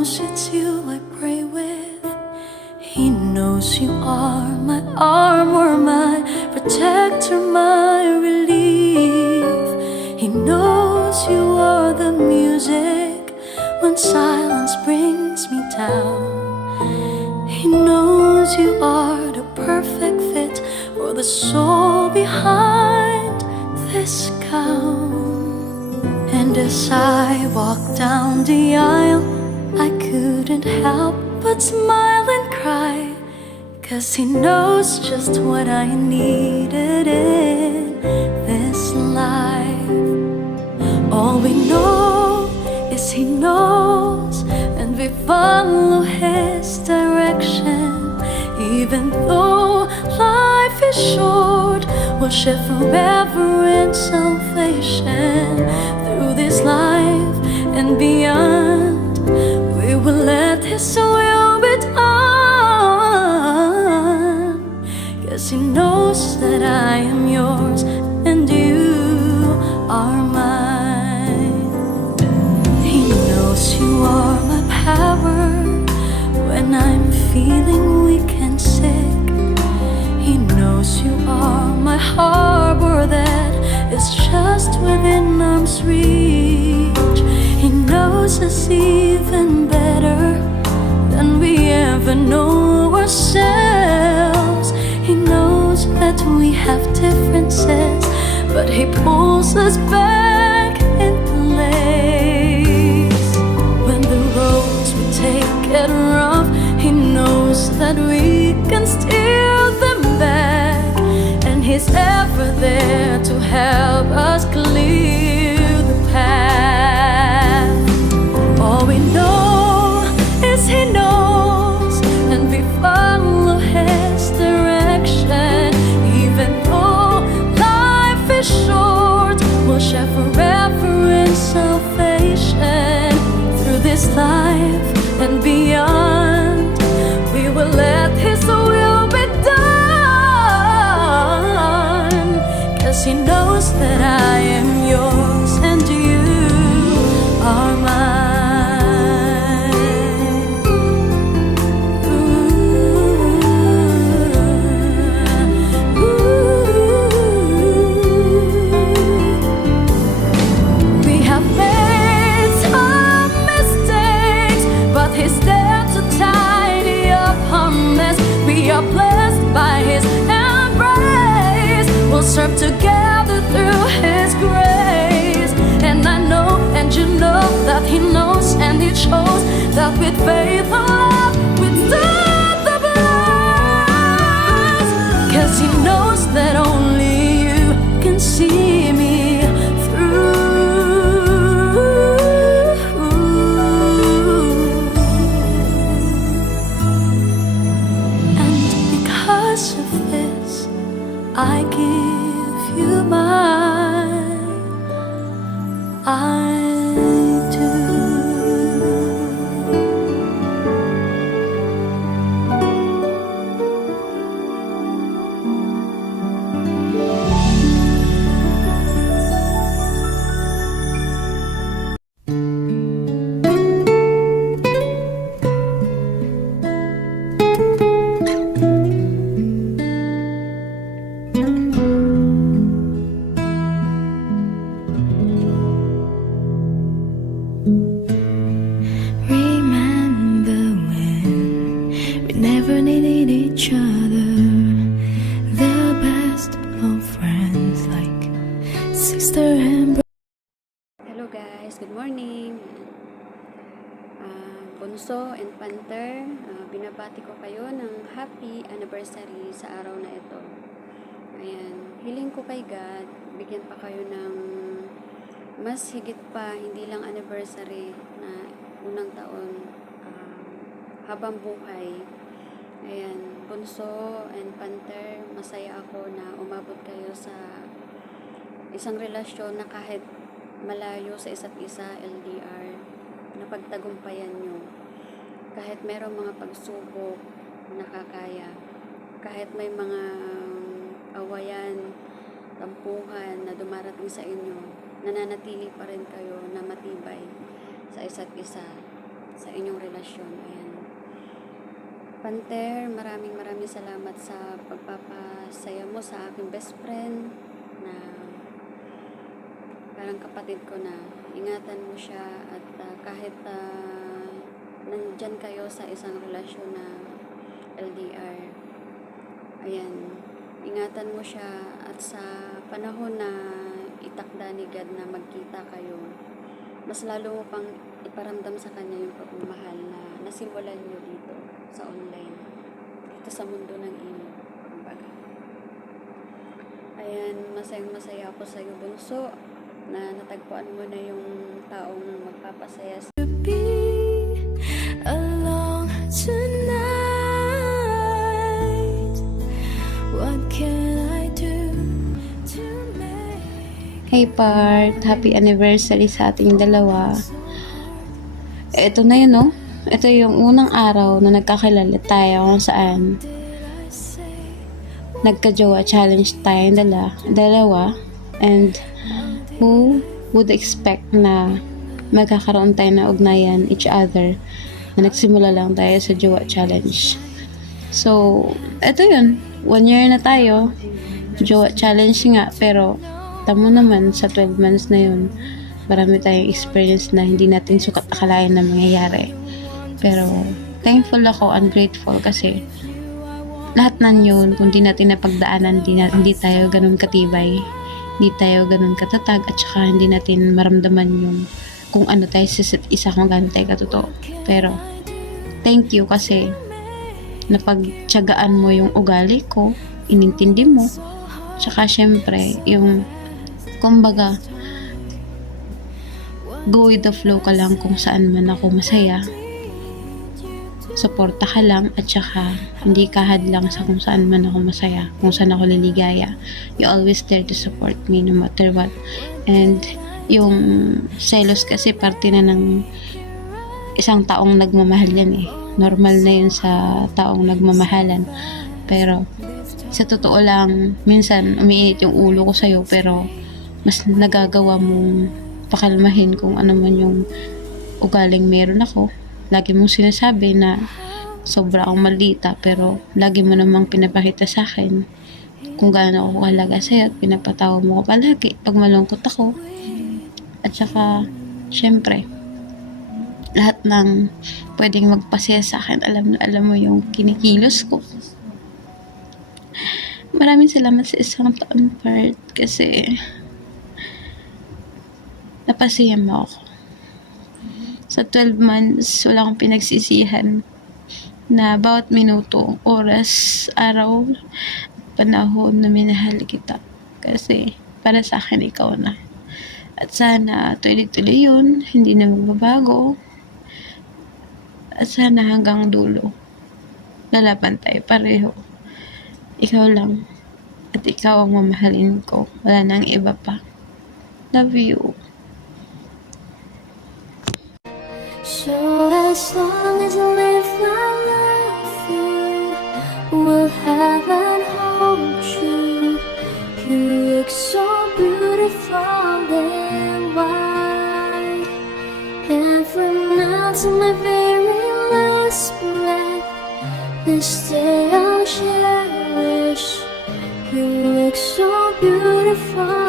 knows it's you I pray with. He knows you are my armor, my protector, my relief. He knows you are the music when silence brings me down. He knows you are the perfect fit for the soul behind this gown. And as I walked down the aisle, I couldn't help but smile and cry, 'cause he knows just what I needed in this life. All we know is he knows, and we follow his direction. Even though life is short, we'll share forever in salvation. Through this life and beyond, we will let his will be done. 'Cause he knows that I am yours and you are mine. He knows you are my power when I'm feeling weak and sick. He knows you are my harbor that is just within arm's reach. He knows us even better than we ever know ourselves. He knows that we have differences, but he pulls us back in place. When the roads we take get rough, he knows that we can steer them back, and he's ever there to help us clear the path. All we know is he knows, and we follow his direction. Even though life is short, we'll share forever in salvation. Through this life and beyond, we will let his will be done. 'Cause he knows that I am yours and you are mine. We have made some mistakes, but he's there to tidy up our mess. We are blessed by his embrace. We'll serve together through his grace. And I know, and you know, that he knows, and it shows that with faith and love we stand the blast. 'Cause he knows that only you can see me through. And because of this, I give you mine. I do. Remember when we never needed each other, the best of friends, like sister and brother. Hello guys, good morning. Bunso and Panther, binabati ko kayo ng happy anniversary sa araw na ito. Ayan, hiling ko kay God, bigyan pa kayo ng mas higit pa, hindi lang anniversary na unang taon, habang buhay. Ayan, Bunso and Panther, masaya ako na umabot kayo sa isang relasyon na kahit malayo sa isa't isa, LDR, napagtagumpayan nyo. Kahit merong mga pagsubok, nakakaya. Kahit may mga awayan, tampuhan na dumarating sa inyo, nananatili pa rin kayo na matibay sa isa't isa, sa inyong relasyon. relasyon. Ayan. Panther, maraming salamat sa pagpapasaya mo sa aking best friend na parang kapatid ko na. Ingatan mo siya at kahit nandyan kayo sa isang relasyon na LDR, ayan, ingatan mo siya at sa panahon na itakda ni God na magkita kayo, mas lalo mo pang iparamdam sa kanya yung pagmamahal na nasimulan nyo dito sa online, dito sa mundo ng imo, kumbaga. Ayan, masayang-masaya ako sa iyo, bunso, na natagpuan mo na yung taong magpapasaya sa Be along tonight. What can I do to make Hey Part, happy anniversary sa ating dalawa. Ito na yun, no? Ito yung unang araw na nagkakilala tayo kung saan I say? nagka-jowa challenge tayong dalawa. And who would expect na magkakaroon tayo ng ugnayan each other na nagsimula lang tayo sa jowa challenge. So, ito yun. 1 year na tayo. Jowa challenge nga, pero tamo naman sa 12 months na yun, marami tayong experience na hindi natin sukat akalain na mangyayari. Pero thankful ako and grateful kasi lahat nan yun, kung di natin napagdaanan, hindi tayo ganun katibay, hindi tayo ganun katatag, at saka hindi natin maramdaman yung kung ano tayo sa isa't isa, kung gano'n tayo katotoo. Pero thank you kasi napagtiyagaan mo yung ugali ko, inintindi mo, tsaka syempre yung kumbaga go with the flow ka lang kung saan man ako masaya, suporta ka lang, at saka hindi ka hadlang sa kung saan man ako masaya, kung saan ako liligaya. You always there to support me no matter what. And yung selos kasi parte na ng isang taong nagmamahal yan eh. Normal na yun sa taong nagmamahalan. Pero sa totoo lang, minsan umiinit yung ulo ko sa'yo, pero mas nagagawa mong pakalmahin kung ano man yung ugaling meron ako. Lagi mong sinasabi na sobra akong maldita, pero lagi mo namang pinapakita sa akin kung gaano ako kahalaga sa'yo at pinapatawa mo ko palagi pag malungkot ako. At saka, syempre, lahat ng pwedeng magpasaya sa akin, alam mo yung kinikilos ko. Maraming salamat sa isang taon, Part, kasi napasaya mo ako. Sa 12 months, wala akong pinagsisihan na bawat minuto, oras, araw, panahon na minahal kita. Kasi para sa akin, ikaw na. At sana tuloy-tuloy yun, hindi na magbabago. At sana hanggang dulo, lalaban tayo pareho. Ikaw lang. At ikaw ang mamahalin ko. Wala nang iba pa. Love you. So as long as I live, I love you. We'll have and hold you. You look so beautiful and white. And from now to my very last breath, this day I'll cherish. You look so beautiful